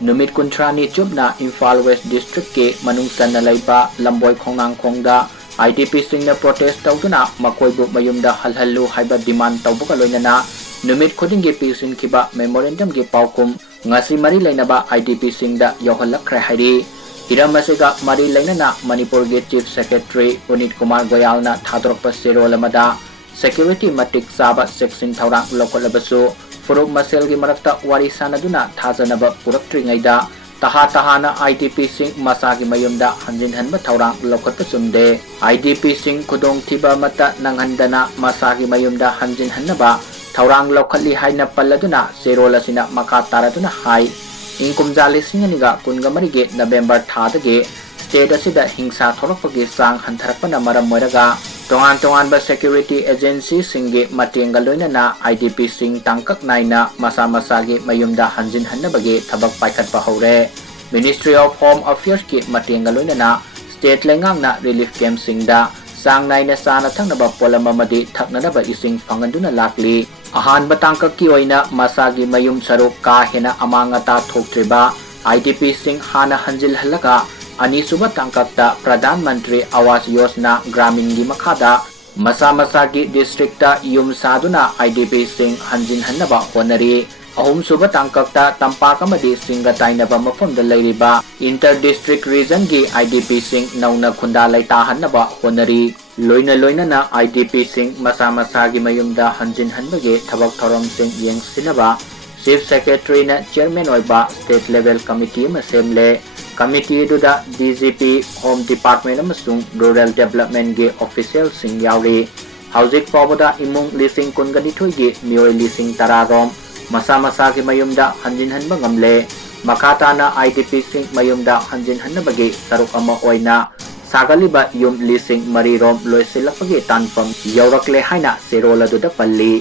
ꯅꯨꯃꯤꯠ 30ꯅꯤ ꯆꯨꯞꯅ ꯏꯝꯐꯥꯜ ꯋꯦꯁ ꯗꯤꯁꯇ꯭ꯔꯤꯛꯀꯤ ꯃꯅꯨꯡꯆꯟꯅ ꯂꯩꯕ ꯂꯝꯕꯣꯏ ꯈꯣꯡꯅꯥꯡꯈꯣꯡꯗ IDPꯁꯤꯡꯅ ꯄ꯭ꯔꯣꯇꯦꯁ ꯇꯧꯗꯨꯅ ꯃꯈꯣꯏꯕꯨ ꯃꯌꯨꯝꯗ ꯍꯜꯍꯜꯂꯨ ꯍꯥꯏꯕ ꯗꯤꯃꯥꯟ ꯇꯧꯕꯒ ꯂꯣꯏꯅꯅ ꯅꯨꯃꯤꯠ ꯈꯨꯗꯤꯡꯒꯤ ꯄꯤꯁꯤꯟꯈꯤꯕ ꯃꯦꯃꯣꯔꯦꯟꯗꯝꯒꯤ ꯄꯥꯎꯈꯨꯝ ꯉꯁꯤ ꯃꯔꯤ ꯂꯩꯅꯕ IDPꯁꯤꯡꯗ ꯌꯧꯍꯜꯂꯛꯈ꯭ꯔꯦ ꯍꯥꯏꯔꯤ ꯍꯤꯔꯝ ꯑꯁꯤꯒ ꯃꯔꯤ ꯂꯩꯅꯅ ꯃणिपुरꯒꯤ ꯆꯤꯐ ꯁꯦꯀ꯭रेटरी पुनीत कुमार गोयलना थादोरꯛꯄ ꯆꯦꯔꯣꯜ ꯑꯃꯗ ꯁꯦꯀ꯭ꯌꯨꯔꯤꯇꯤ ꯃꯇꯤꯛ ꯆꯥꯕ ꯆꯦꯛꯁꯤꯟ ꯊꯧꯔꯥꯡ ꯂꯧꯈꯠꯂꯕꯁꯨ ꯐꯨꯔꯨꯞ ꯃꯁꯦꯜꯒꯤ ꯃꯔꯛꯇ ꯋꯥꯔꯤ ꯁꯥꯅꯗꯨꯅ ꯊꯥꯖꯅꯕ ꯄꯨꯔꯛꯇ꯭ꯔꯤꯉꯩꯗ ꯇꯍꯥ-ꯇꯍꯥꯅ IDPꯁꯤꯡ ꯃꯁꯥꯒꯤ ꯃꯌꯨꯝꯗ ꯍꯟꯖꯤꯟꯍꯟꯕ ꯊꯧꯔꯥꯡ ꯂꯧꯈꯠꯄ ꯆꯨꯝꯗꯦ IDPꯁꯤꯡ ꯈꯨꯗꯣꯡꯊꯤꯕ ꯑꯃꯠꯇ ꯅꯪꯍꯟꯗꯅ ꯃꯁꯥꯒꯤ ꯃꯌꯨꯝꯗ ꯍꯟꯖꯤꯟꯍꯟꯅꯕ ꯊꯧꯔꯥꯡ ꯂꯧꯈꯠꯂꯤ ꯍꯥꯏꯅ ꯄꯜꯂꯗꯨꯅ ꯆꯦꯔꯣꯜ ꯑꯁꯤꯅ ꯃꯈꯥ ꯇꯥꯔꯗꯨꯅ ꯍꯥꯏ ꯏꯪ ꯀꯨꯝꯖꯥ 2023ꯒꯤ ꯅꯕꯦꯝꯕꯔ ꯊꯥꯗꯒꯤ स्टेट असिदा हिंसा थोरकपगी चांग हंथरकपना मरम मोरगा तोंगान सेक्यूरिटी एजेंसी सिंगे मटेंगा लोइनना IDP सिंग तांकक नाइना मसा मसागे मयुमदा हंजिन हन्नबगे थबक पाइखटपा हौरे मिनिस्ट्री ऑफ होम अफेयर्स की मटेंगा लोइनना स्टेट लेंगांगना रिलीफ कैंप सिंगदा चांग नाइना चाना थंगनबा पोलम अमदि थकननबा इसिंग फंगनदुना लाकली अहानबा तांककी ओइना मसागी मयुम सरुक का हेना अमांगता थोक्ट्रिबा IDP सिंग हाना हंजिल हल्लगा अनीसुबा तांककता प्रधानमंत्री आवास योजना ग्रामीण की मखादा मसा मसा की डिस्ट्रिक्ट युम सादुना IDP सिंग हंजिन हन्नबा होनरी अहुमसुबा तांककता तंपाक अमदि सिंगा ताइनबा मफमदा लैरिबा इंटर डिस्ट्रिक्ट रीजन की IDP सिंग नौना खुंदा लैता हन्नबा होनरी लोइना IDP सिंग मसा मसा की मयुमदा हंजिन हन्बगे थबक थौरम सिंग येंगसिनबा चीफ सेक्रेटरी ना चेयरमैन ओइबा स्टेट लेवल कमिटी में सेमले कमिटी दुदा DGP होम डिपार्टमेंट अमसुंग रूरल डेवलपमेंट के ऑफिशियल सिंग यावरी हौजिक फावदा इमुंग लिसिंग कुनगनिथुई गी मियोय लिसिंग तरारोम मसा मसा की मयुमदा हंजिन हनबा ngamle मखाताना IDP सिंग मयुमदा हंजिन हनबगे सरुक अमा ओइना सागलिबा युम लिसिंग मरीरोम लोइसिलकपगे तानफम यौरकले हाइना सेरोल अदुदा पल्ली